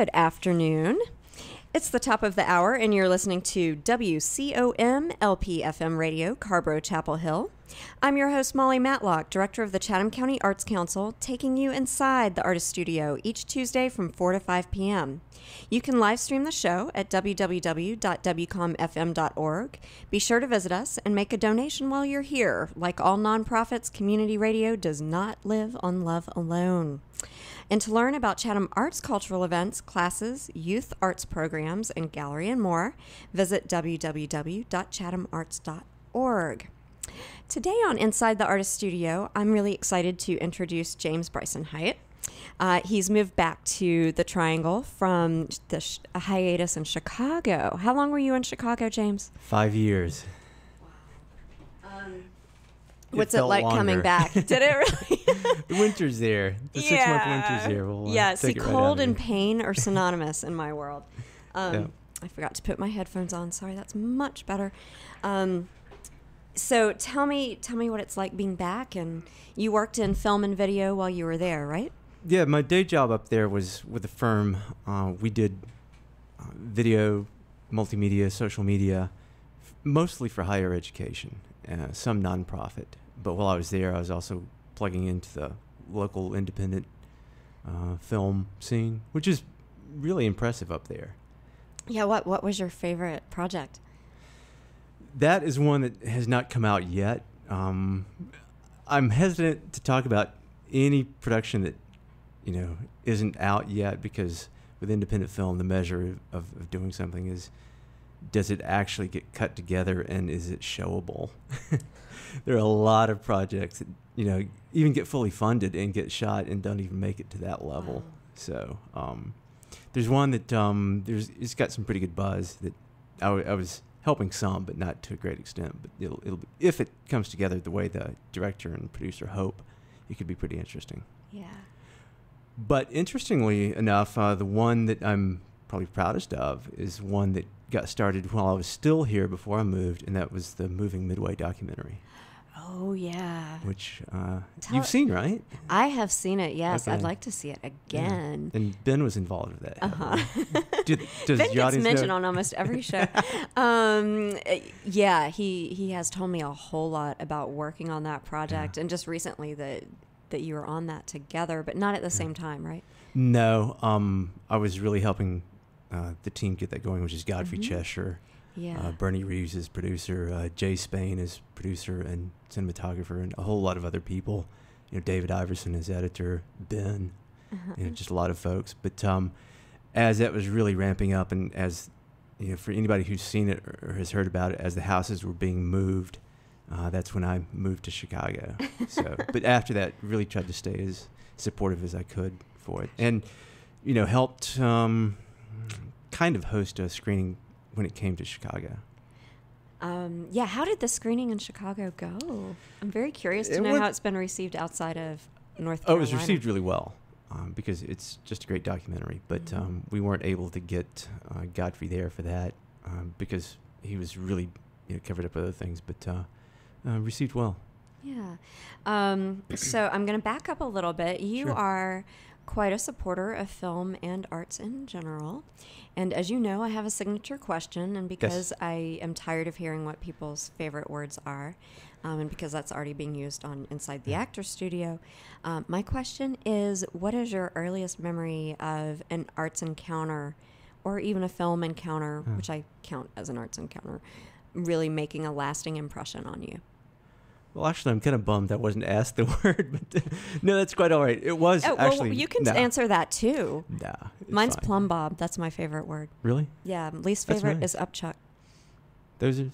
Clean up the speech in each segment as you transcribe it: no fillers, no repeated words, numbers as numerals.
Good afternoon. It's the top of the hour, and you're listening to WCOM-FM radio, Carrboro, Chapel Hill. I'm your host, Molly Matlock, Director of the Chatham County Arts Council, taking you inside the Artist Studio each Tuesday from 4 to 5 p.m. You can live stream the show at www.WCOM-FM.org. Be sure to visit us and make a donation while you're here. Like all nonprofits, community radio does not live on love alone. And to learn about Chatham Arts cultural events, classes, youth arts programs, and gallery and more, visit www.chathamarts.org. Today on Inside the Artist Studio, I'm really excited to introduce James Bryson Hyatt. He's moved back to the Triangle from a hiatus in Chicago. How long were you in Chicago, James? 5 years. What's it like coming back? Did it really? The winter's there. The 6-month winter's there. We'll see, cold and pain are synonymous in my world. I forgot to put my headphones on. Sorry, that's much better. So tell me what it's like being back. And you worked in film and video while you were there, right? Yeah, my day job up there was with a firm. We did video, multimedia, social media, mostly for higher education, some nonprofit. But while I was there, I was also plugging into the local independent film scene, which is really impressive up there. Yeah, what was your favorite project? That is one that has not come out yet. I'm hesitant to talk about any production that isn't out yet, because with independent film, the measure of doing something is, does it actually get cut together and is it showable? There are a lot of projects that even get fully funded and get shot and don't even make it to that level. Wow. So there's one that it's got some pretty good buzz that I was helping some, but not to a great extent. But it'll if it comes together the way the director and producer hope, it could be pretty interesting. Yeah. But interestingly enough, the one that I'm probably proudest of is one that got started while I was still here before I moved, and that was the Moving Midway documentary. Oh, yeah. Which you've seen, right? I have seen it, yes. Okay. I'd like to see it again. Yeah. And Ben was involved with that. Uh-huh. Does Ben gets mentioned know? on almost every show. Yeah, he has told me a whole lot about working on that project, and just recently that you were on that together, but not at the same time, right? No. I was really helping the team get that going, which is Godfrey Cheshire. Yeah. Bernie Reeves is producer, Jay Spain is producer and cinematographer, and a whole lot of other people. David Iverson is editor, Ben, just a lot of folks. But as that was really ramping up, and as for anybody who's seen it or has heard about it, as the houses were being moved, that's when I moved to Chicago. So, but after that, really tried to stay as supportive as I could for it, and helped kind of host a screening when it came to Chicago. Yeah, how did the screening in Chicago go? I'm very curious to know how it's been received outside of North Carolina. Oh, it was received really well, because it's just a great documentary. But we weren't able to get Godfrey there for that because he was really covered up with other things, but received well. Yeah. So I'm going to back up a little bit. You are quite a supporter of film and arts in general. And as you know, I have a signature question, and because I am tired of hearing what people's favorite words are, and because that's already being used on Inside the Actors Studio, my question is, what is your earliest memory of an arts encounter, or even a film encounter, which I count as an arts encounter, really making a lasting impression on you? Well, actually, I'm kind of bummed I wasn't asked the word, but no, that's quite all right. It was actually... Well, you can answer that, too. Nah, Mine's fine. plumb bob. That's my favorite word. Really? Yeah, least favorite is upchuck. Those are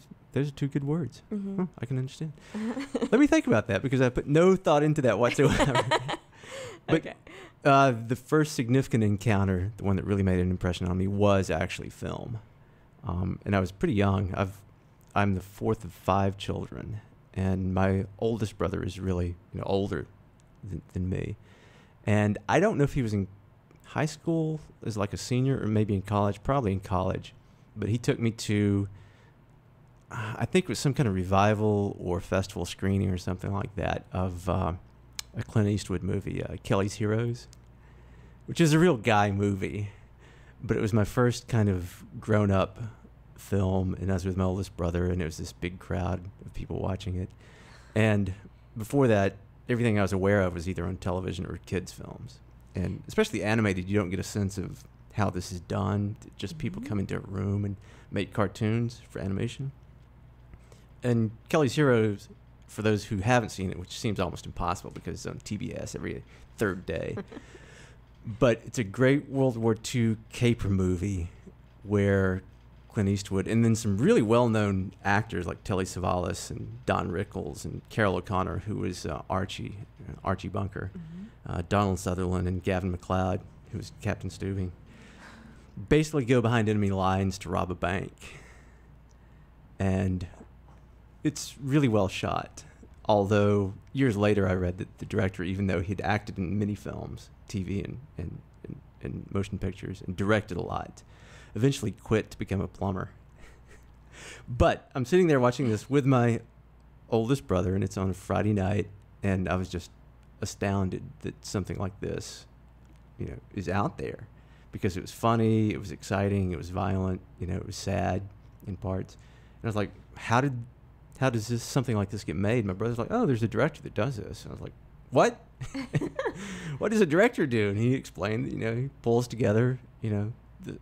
two good words. Mm-hmm. I can understand. Let me think about that, because I put no thought into that whatsoever. But the first significant encounter, the one that really made an impression on me, was actually film. And I was pretty young. I'm the fourth of 5 children. And my oldest brother is really older than me. And I don't know if he was in high school as like a senior or maybe in college, probably in college. But he took me to, I think it was some kind of revival or festival screening or something like that of a Clint Eastwood movie, Kelly's Heroes, which is a real guy movie. but it was my first kind of grown-up film, and I was with my oldest brother, and it was this big crowd of people watching it. And before that, everything I was aware of was either on television or kids' films. And especially animated, you don't get a sense of how this is done. Just people come into a room and make cartoons for animation. And Kelly's Heroes, for those who haven't seen it, which seems almost impossible because it's on TBS every third day, but it's a great World War II caper movie where Clint Eastwood and then some really well-known actors like Telly Savalas and Don Rickles and Carol O'Connor, who was Archie Bunker, Donald Sutherland and Gavin MacLeod, who was Captain Stubing, basically go behind enemy lines to rob a bank. And it's really well shot. Although years later I read that the director, even though he'd acted in many films, TV and motion pictures, and directed a lot, eventually quit to become a plumber. But I'm sitting there watching this with my oldest brother, and it's on a Friday night, and I was just astounded that something like this, is out there, because it was funny, it was exciting, it was violent, it was sad in parts. And I was like, how does something like this get made? My brother's like, oh, there's a director that does this. And I was like, what? What does a director do? And he explained that, he pulls together,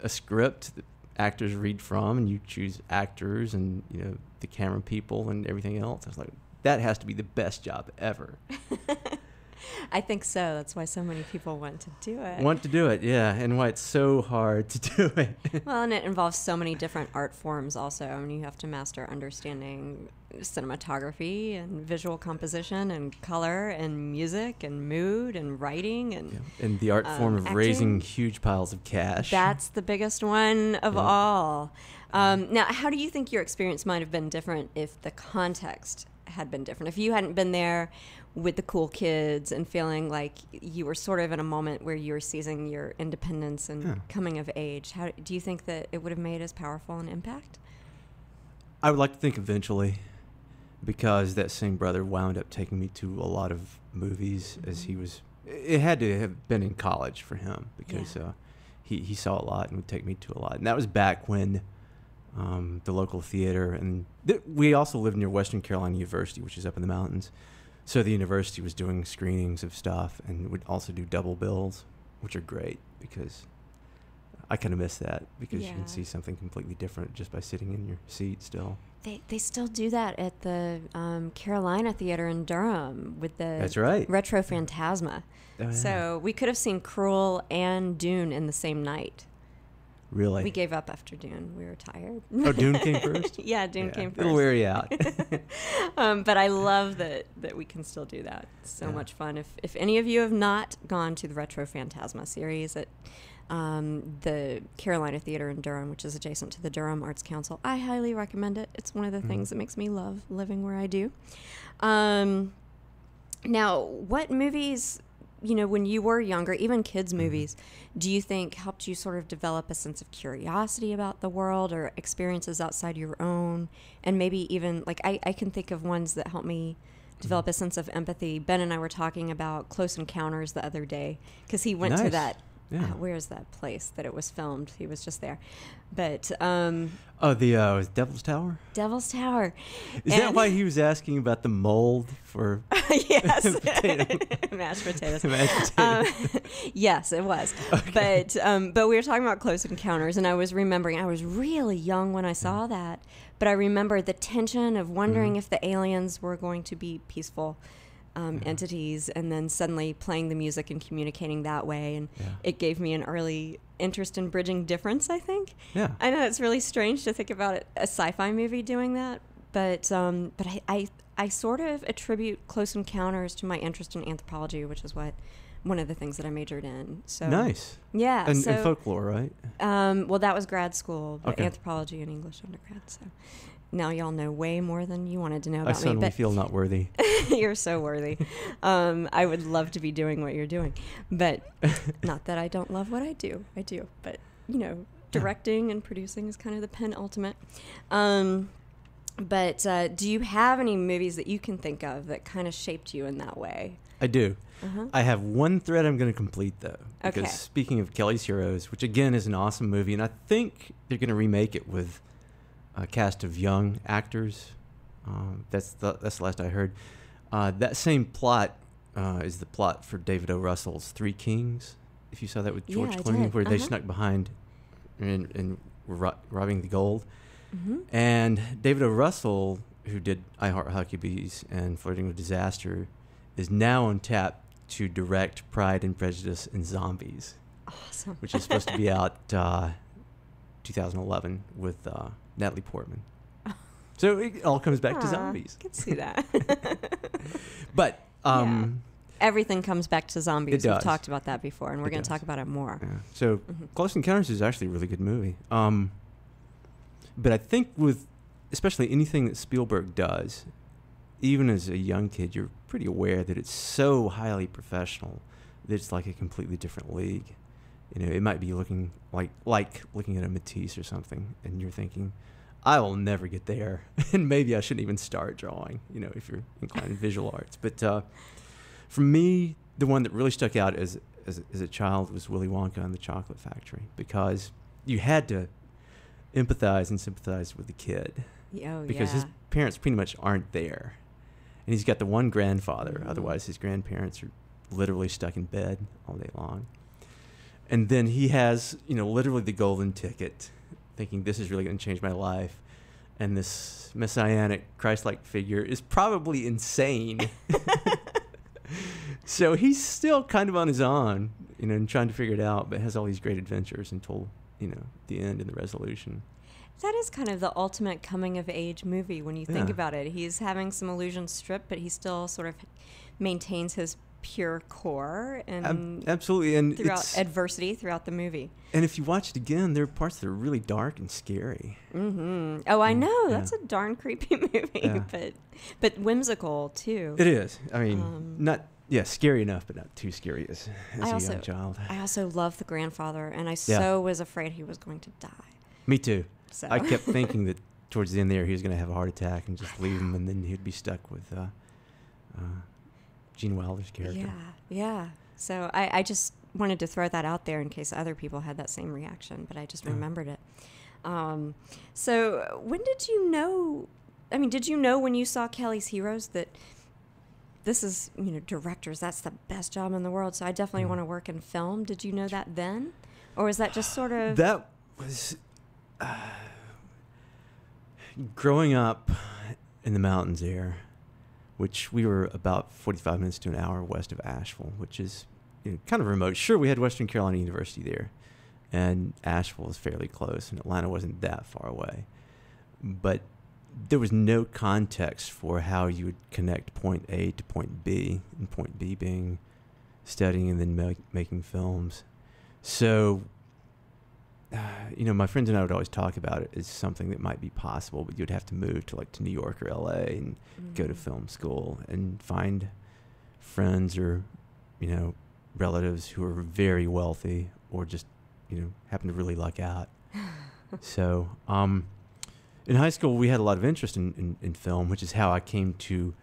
a script that actors read from, and you choose actors and, the camera people and everything else. I was like, that has to be the best job ever. I think so. That's why so many people want to do it. Yeah, and why it's so hard to do it. Well, and it involves so many different art forms also. I mean, you have to master understanding cinematography and visual composition and color and music and mood and writing and the art form of acting. Raising huge piles of cash. That's the biggest one of all. Now, how do you think your experience might have been different if the context had been different? If you hadn't been there with the cool kids and feeling like you were sort of in a moment where you were seizing your independence and coming of age, how do you think that it would have made as powerful an impact? I would like to think eventually, because that same brother wound up taking me to a lot of movies as he was. It had to have been in college for him, because he saw a lot and would take me to a lot. And that was back when the local theater, and we also lived near Western Carolina University, which is up in the mountains. So the university was doing screenings of stuff and would also do double bills, which are great, because I kind of miss that, because you can see something completely different just by sitting in your seat still. They still do that at the Carolina Theater in Durham with the That's right. Retro Phantasma. Oh, yeah. So we could have seen Cruel and Dune in the same night. Really? We gave up after Dune. We were tired. Oh, Dune came first? Yeah, Dune came first. It'll wear you out. But I love that we can still do that. It's so much fun. If any of you have not gone to the Retro Phantasma series at the Carolina Theater in Durham, which is adjacent to the Durham Arts Council, I highly recommend it. It's one of the things that makes me love living where I do. Now, what movies, when you were younger, even kids' movies, do you think helped you sort of develop a sense of curiosity about the world or experiences outside your own? And maybe even, like, I can think of ones that helped me develop a sense of empathy. Ben and I were talking about Close Encounters the other day, because he went to that. Yeah. Where is that place that it was filmed? He was just there. But was Devil's Tower? Devil's Tower. Is that why he was asking about the mold for yes. Mashed potatoes. Mashed potatoes. Yes, it was. Okay. But we were talking about Close Encounters, and I was remembering I was really young when I saw that, but I remember the tension of wondering if the aliens were going to be peaceful entities, and then suddenly playing the music and communicating that way, and it gave me an early interest in bridging difference, I think. Yeah. I know it's really strange to think about a sci-fi movie doing that, but I sort of attribute Close Encounters to my interest in anthropology, which is one of the things that I majored in. So nice. Yeah. And folklore, right? Well, that was grad school, but anthropology and English undergrad, so now y'all know way more than you wanted to know about me. I suddenly feel not worthy. You're so worthy. I would love to be doing what you're doing, but not that I don't love what I do. I do, but directing and producing is kind of the penultimate. But do you have any movies that you can think of that kind of shaped you in that way? I do. I have one thread I'm going to complete, though. Because Okay. speaking of Kelly's Heroes, which again is an awesome movie, and I think they're going to remake it with a cast of young actors. That's the last I heard. That same plot is the plot for David O. Russell's Three Kings. If you saw that with George Yeah, I Clooney, did. where they snuck behind and were robbing the gold. Mm-hmm. And David O. Russell, who did I Heart Huckabees and Flirting with Disaster, is now on tap to direct Pride and Prejudice and Zombies, Awesome. which is supposed to be out 2011 with Natalie Portman. So it all comes back to zombies. I can see that. But Everything comes back to zombies. It does. We've talked about that before, and we're It going to does. talk about it more. yeah. So Close Encounters is actually a really good movie. But I think with especially anything that Spielberg does, even as a young kid, you're pretty aware that it's so highly professional that it's like a completely different league. You know, it might be looking like looking at a Matisse or something, and you're thinking, I will never get there, and maybe I shouldn't even start drawing, you know, if you're inclined to visual arts. But for me, the one that really stuck out as a child was Willy Wonka and the Chocolate Factory, because you had to empathize and sympathize with the kid, because his parents pretty much aren't there. And he's got the one grandfather, otherwise his grandparents are literally stuck in bed all day long. And then he has, you know, literally the golden ticket, thinking this is really going to change my life. And this messianic Christ-like figure is probably insane. So he's still kind of on his own, you know, and trying to figure it out, but has all these great adventures until, you know, the end and the resolution. That is kind of the ultimate coming-of-age movie when you think Yeah. about it. He's having some illusions stripped, but he still sort of maintains his pure core and Absolutely. And throughout adversity throughout the movie. and if you watch it again, there are parts that are really dark and scary. Mm-hmm. Oh, I know. Yeah. That's a darn creepy movie, Yeah. but whimsical, too. It is. I mean, not, scary enough, but not too scary as a young child. I also love the grandfather, and I so was afraid he was going to die. Me too. So. I kept thinking that towards the end there he was going to have a heart attack and just leave him, and then he'd be stuck with Gene Wilder's character. Yeah. So I just wanted to throw that out there in case other people had that same reaction, but I just remembered it. So when did you know, did you know when you saw Kelly's Heroes that this is, you know, directors, that's the best job in the world, so I definitely want to work in film? Did you know that then? Or was that just sort of... That was... growing up in the mountains there, which we were about 45 minutes to an hour west of Asheville, which is, you know, kind of remote. Sure, we had Western Carolina University there, and Asheville was fairly close, and Atlanta wasn't that far away. But there was no context for how you would connect point A to point B, and point B being studying and then making films. So, you know, my friends and I would always talk about it as something that might be possible, but you'd have to move to New York or LA and go to film school and find friends or, you know, relatives who are very wealthy or just, you know, happen to really luck out. So, in high school, we had a lot of interest in film, which is how I came to,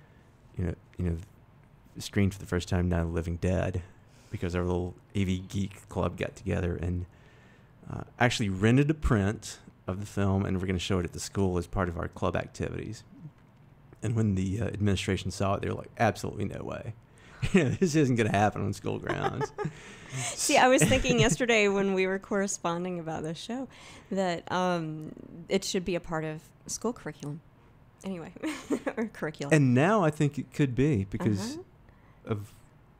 you know, screen for the first time Night of the Living Dead, because our little AV Geek club got together and actually rented a print of the film, and we're going to show it at the school as part of our club activities. And when the administration saw it, they were like, absolutely no way. This isn't going to happen on school grounds. See, I was thinking yesterday when we were corresponding about this show that it should be a part of school curriculum. Anyway, or curriculum. And now I think it could be because of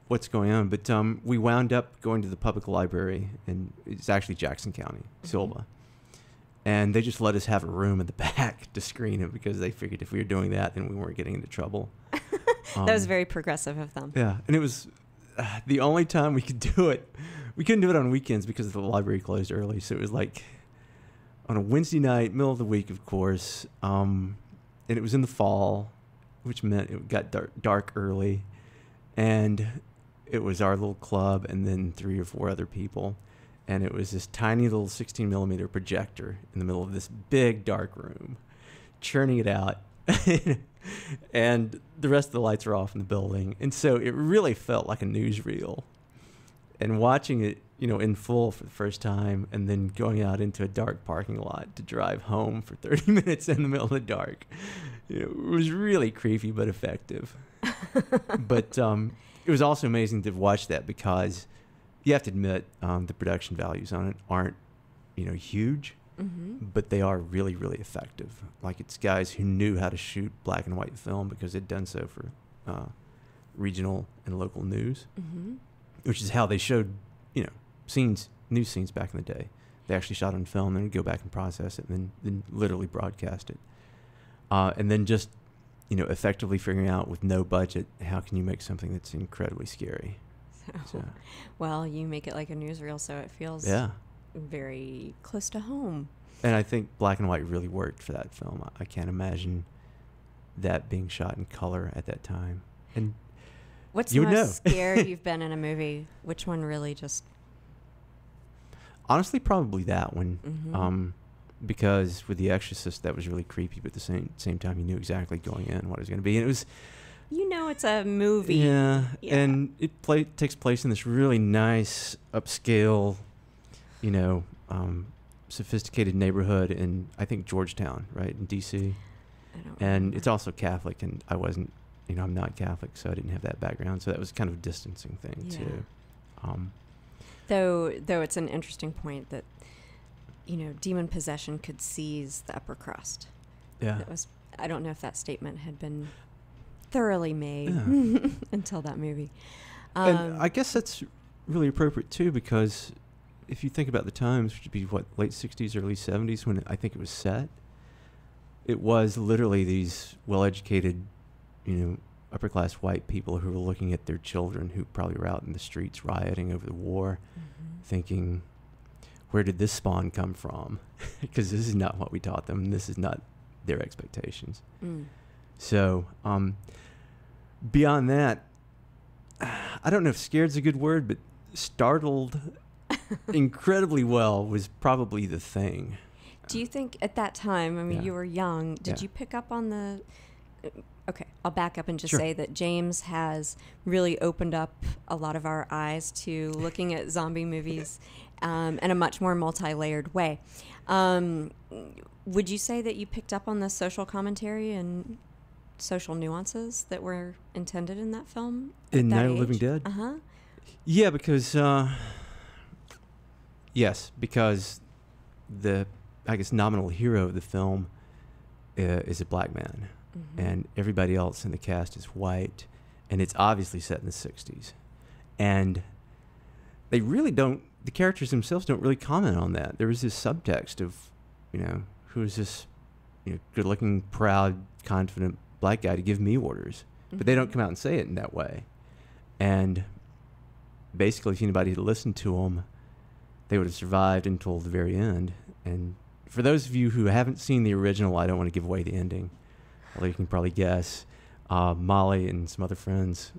what's going on. But we wound up going to the public library, and it's actually Jackson County, Silva. And they just let us have a room in the back to screen it because they figured if we were doing that, then we weren't getting into trouble. That was very progressive of them. Yeah, and it was the only time we could do it. We couldn't do it on weekends because the library closed early. So it was like on a Wednesday night, middle of the week, of course. And it was in the fall, which meant it got dark early. And it was our little club and then 3 or 4 other people. And it was this tiny little 16 millimeter projector in the middle of this big dark room, churning it out. and the rest of the lights are off in the building. And so it really felt like a newsreel. And watching it, in full for the first time, and then going out into a dark parking lot to drive home for 30 minutes in the middle of the dark, it was really creepy but effective. But it was also amazing to watch that, because you have to admit the production values on it aren't, huge, but they are really, really effective. Like, it's guys who knew how to shoot black and white film because they'd done so for regional and local news, which is how they showed, news scenes back in the day. They actually shot on film, then go back and process it, and then literally broadcast it. And then just, effectively figuring out with no budget, how can you make something that's incredibly scary? So. Well, you make it like a newsreel, so it feels very close to home. And I think black and white really worked for that film. I can't imagine that being shot in color at that time. And what's the most scared you've been in a movie? Which one really just... Honestly, probably that one. Because with The Exorcist, that was really creepy, but at the same time, you knew exactly going in what it was going to be. And it was... it's a movie. Yeah. And it takes place in this really nice, upscale, sophisticated neighborhood in, I think, Georgetown, right, in D.C. And it's also Catholic, and I wasn't, I'm not Catholic, so I didn't have that background. So that was kind of a distancing thing, too. Though it's an interesting point that, demon possession could seize the upper crust. Yeah. I don't know if that statement had been thoroughly made until that movie. And I guess that's really appropriate, too, because if you think about the times, which would be, late 60s, early 70s, when I think it was set, it was literally these well-educated, upper-class white people who were looking at their children who probably were out in the streets rioting over the war, thinking, where did this spawn come from? Because this is not what we taught them. This is not their expectations. So beyond that, I don't know if scared's a good word, but startled incredibly well was probably the thing. Do you think at that time, you were young, did you pick up on the... Okay, I'll back up and just say that James has really opened up a lot of our eyes to looking at zombie movies in a much more multi-layered way. Would you say that you picked up on the social commentary and social nuances that were intended in that film? In Night of the Living Dead? Yeah, because... yes, because the, I guess, nominal hero of the film is a black man. And everybody else in the cast is white, and it's obviously set in the 60s. And they really don't, the characters themselves don't really comment on that. There was this subtext of, who is this, good-looking, proud, confident black guy to give me orders? But they don't come out and say it in that way. And basically, if anybody had listened to them, they would have survived until the very end. And for those of you who haven't seen the original, I don't want to give away the ending. Although you can probably guess, Molly and some other friends,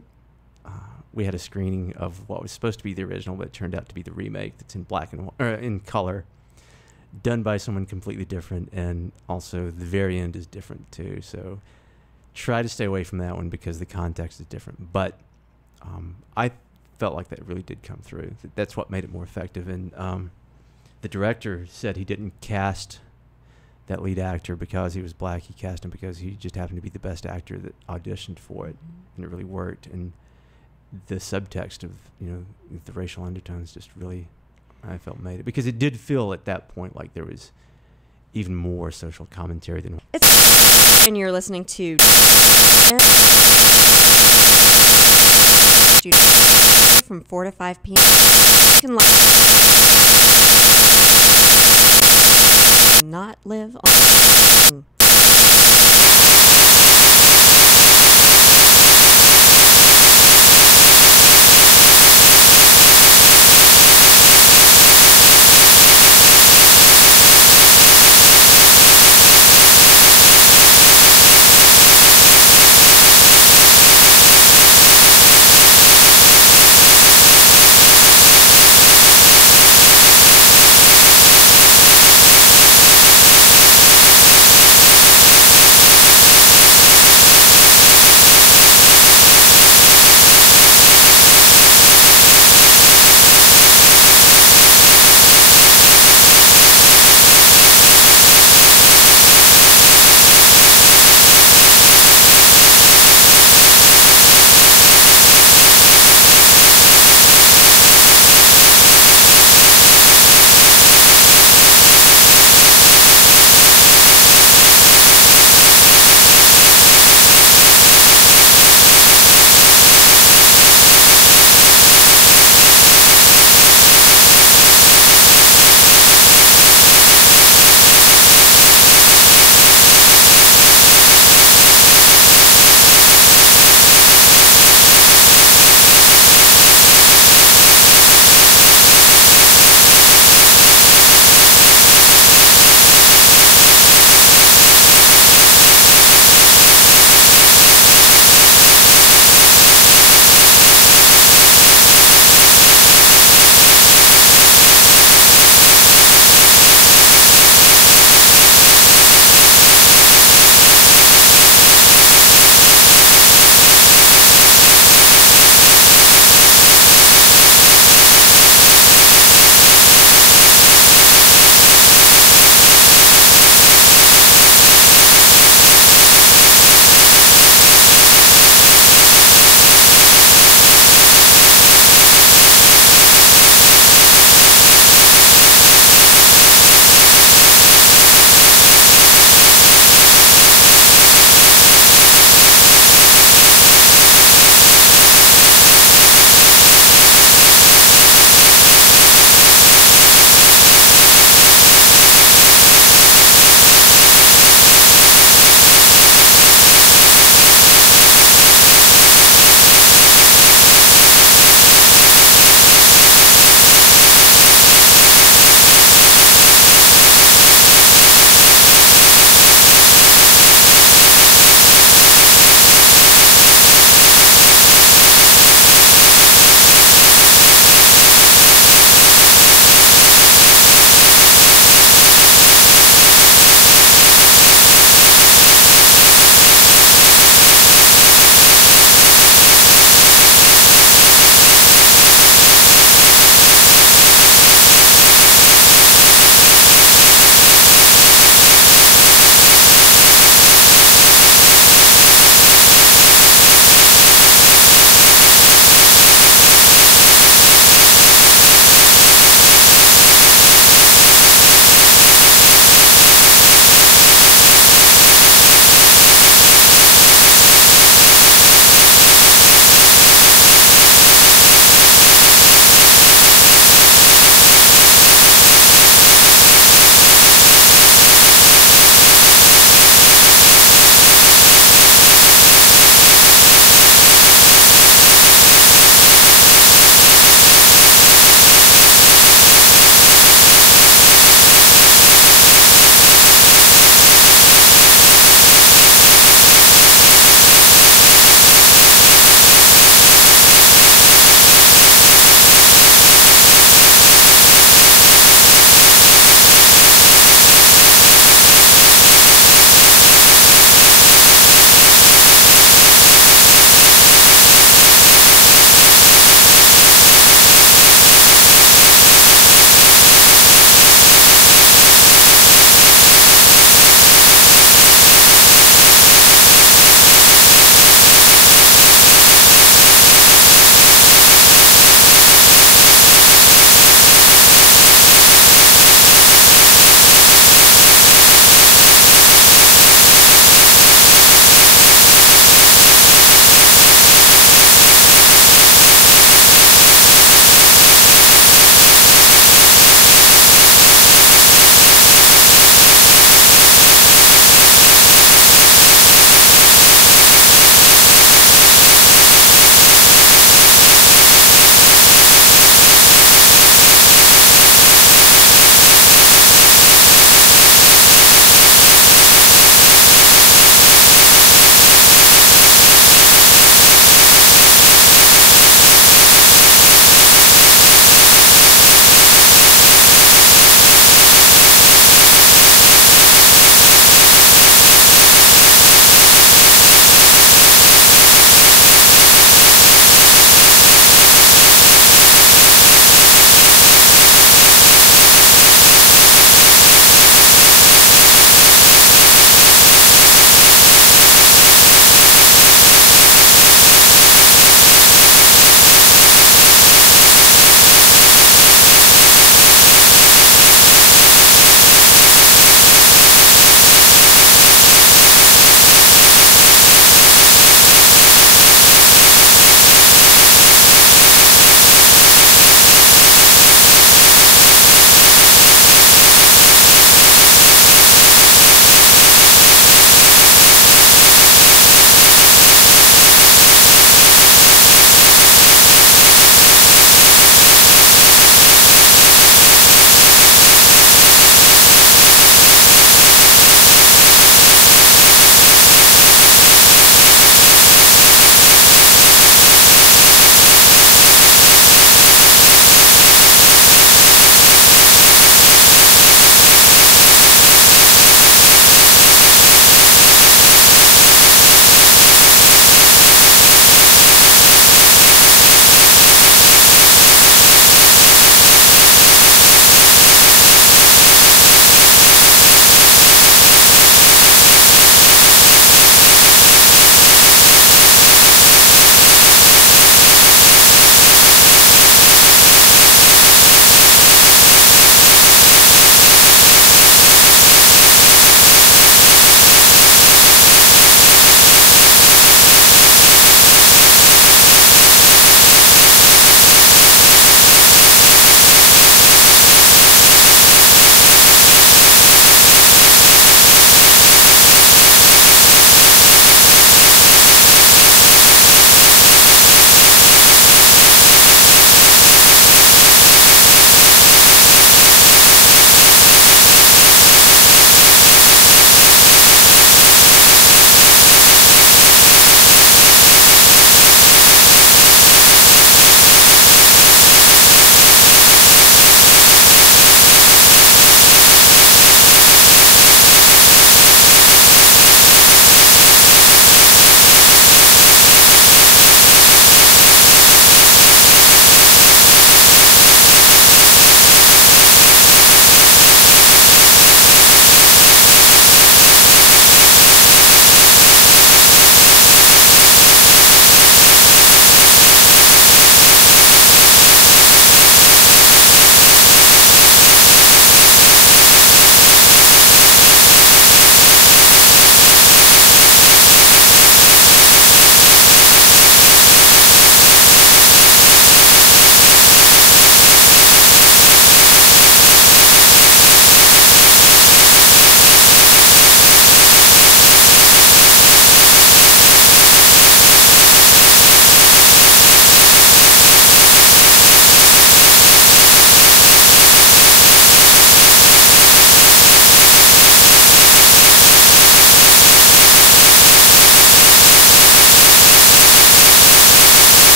we had a screening of what was supposed to be the original, but it turned out to be the remake that's in black and in color, done by someone completely different, and also the very end is different too. So try to stay away from that one because the context is different. But I felt like that really did come through. That's what made it more effective. And the director said he didn't cast that lead actor because he was black. He cast him because he just happened to be the best actor that auditioned for it, and it really worked. And the subtext of the racial undertones just really, I felt, made it, because it did feel at that point like there was even more social commentary than. And you're listening to from 4 to 5 p.m. You can not live on.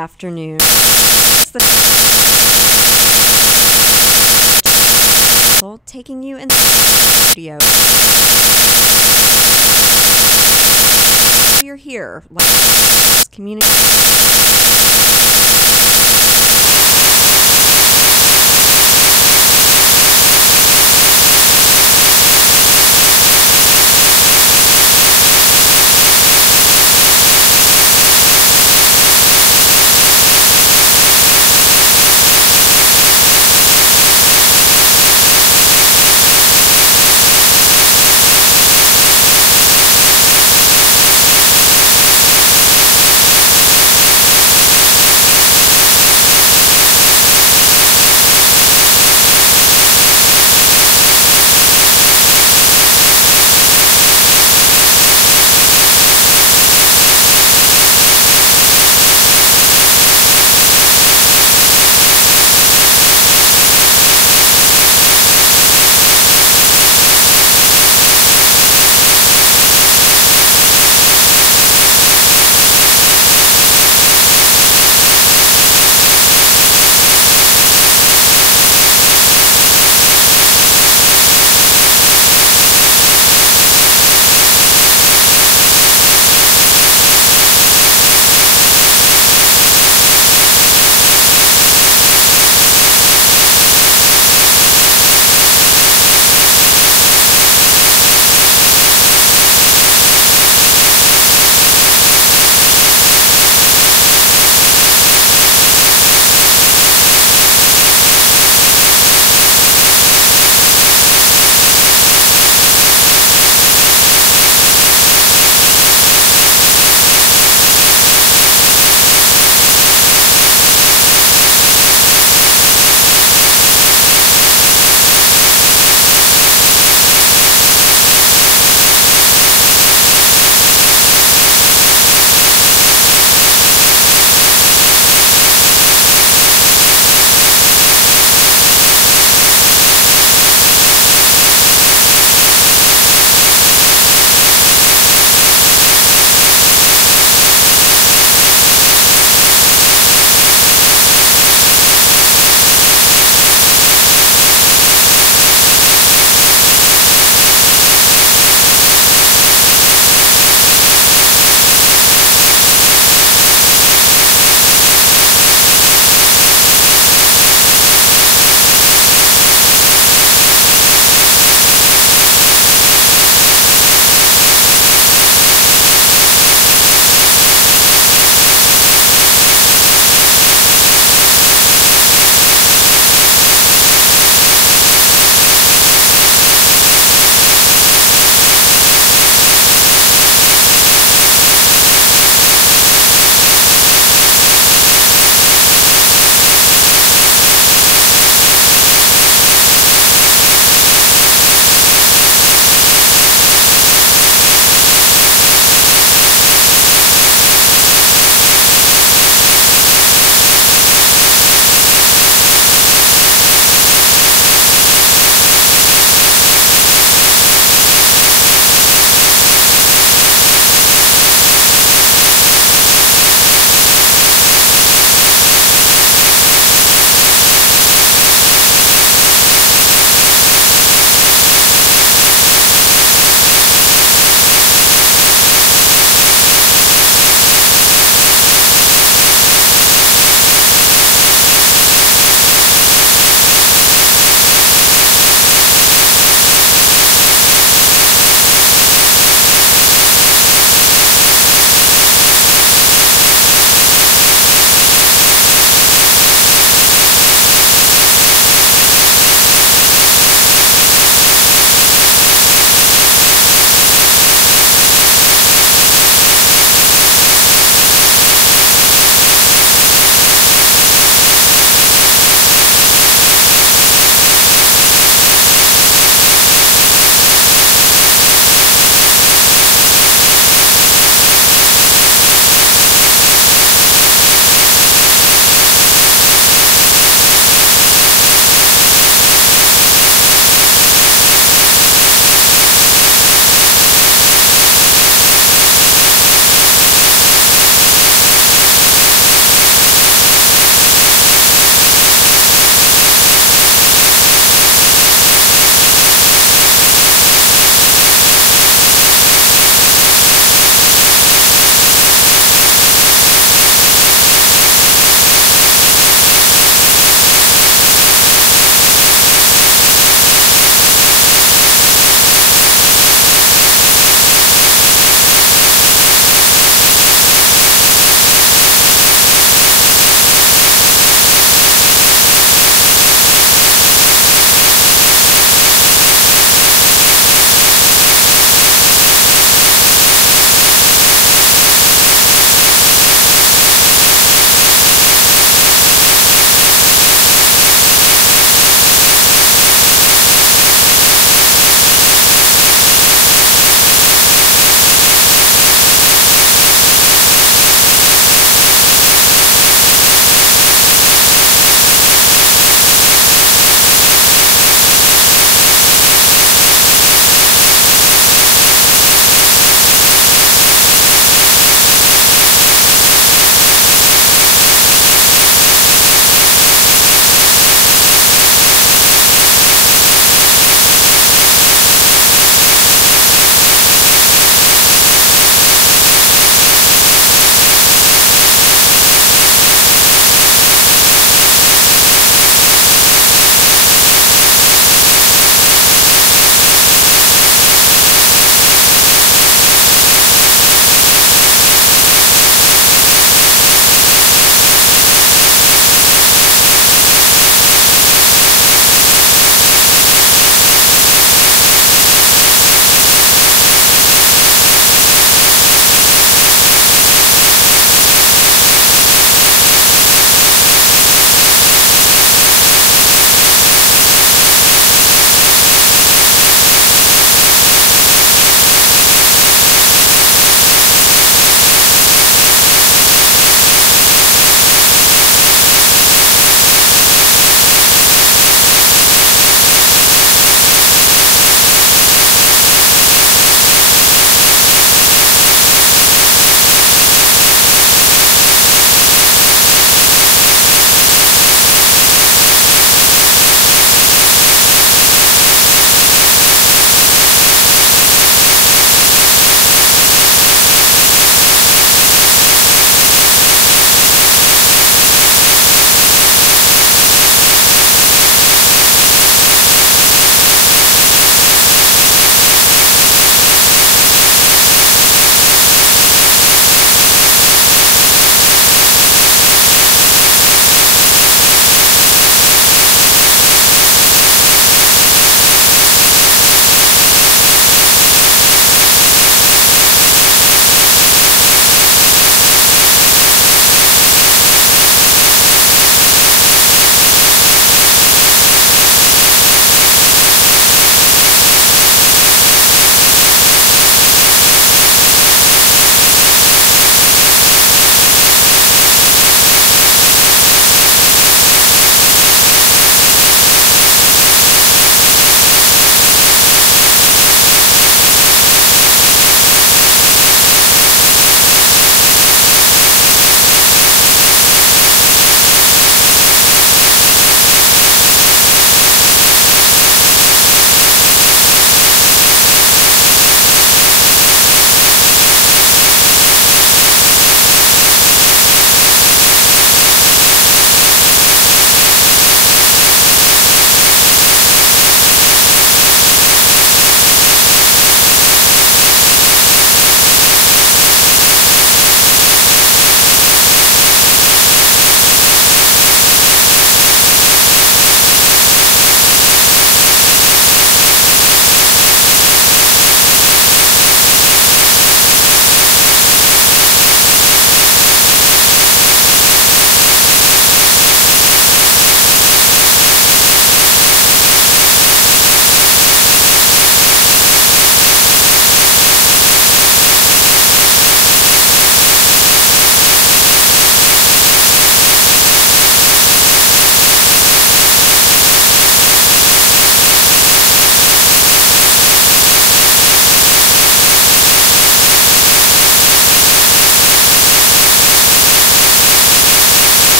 afternoon. It's the taking you in the studio. You're here, like community.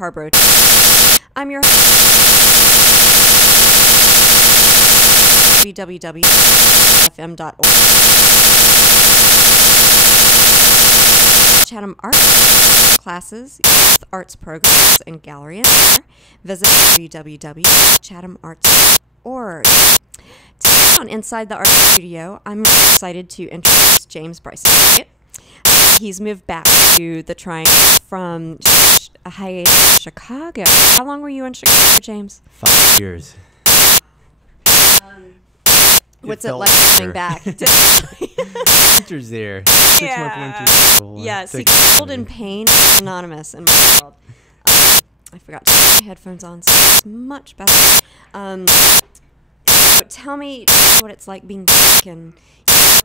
Carrboro. I'm your www.fm.org. Chatham Arts classes, youth arts programs, and gallery and more. Visit www.ChathamArts.org. Today on Inside the Art Studio, I'm excited to introduce James Bryson Hyatt. He's moved back to the Triangle from Chicago. How long were you in Chicago, James? 5 years. What's it like coming back? Winter's there. 6-month winter. Yes, cold and pain is synonymous in my world. I forgot to put my headphones on, so it's much better. Tell me what it's like being back and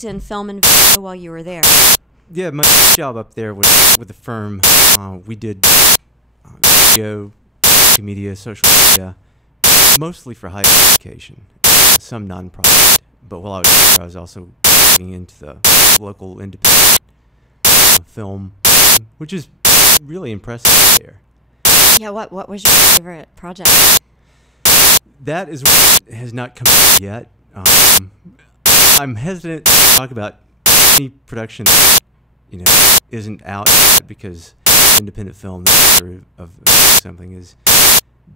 in film and video while you were there. Yeah, my job up there was with the firm. We did video, media, social media, mostly for higher education, some non-profit. But while I was there, I was also getting into the local independent film, which is really impressive there. Yeah, what was your favorite project? That is what has not come out yet. I'm hesitant to talk about any production that, isn't out yet, because independent film, the nature of something is,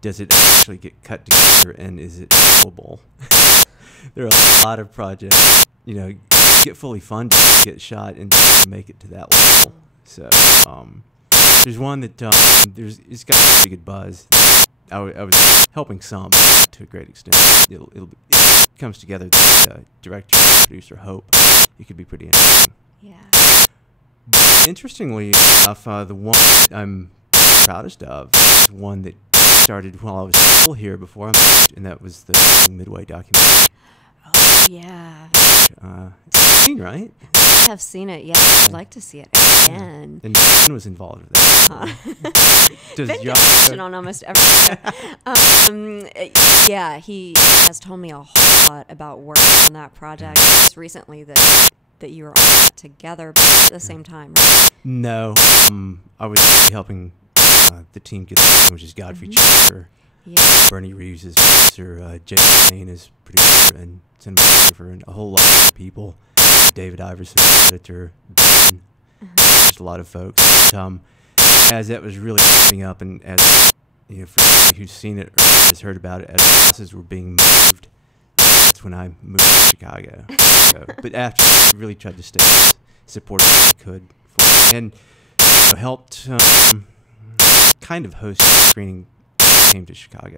does it actually get cut together and is it doable? There are a lot of projects, get fully funded, get shot, and make it to that level. So there's one that it's got a pretty good buzz. I was helping some to a great extent. It comes together. The director, producer, hope it could be pretty interesting. Yeah. Interestingly enough, the one that I'm proudest of is one that started while I was still here before I moved, and that was the Midway documentary. Oh, yeah. It's seen, right? I have seen it, yes. I'd like to see it again. And Ben was involved with that. Ben gets on almost everything. Yeah, he has told me a whole lot about working on that project. Just recently that you were on that together, but at the same time, right? No, I was helping the team get that, which is Godfrey Chester. Yeah. Bernie Reeves is producer, Jake Lane is producer and cinematographer, and a whole lot of people. David Iverson, editor, Ben, just a lot of folks. As that was really coming up, and as for anybody who's seen it or has heard about it, as classes were being moved, that's when I moved to Chicago. But after, I really tried to stay as supportive as I could for it, and helped kind of host a screening when I came to Chicago.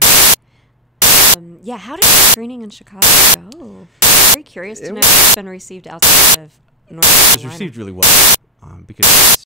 Yeah, how did the screening in Chicago go? Very curious to know if it's been received outside of North Carolina. It was received really well because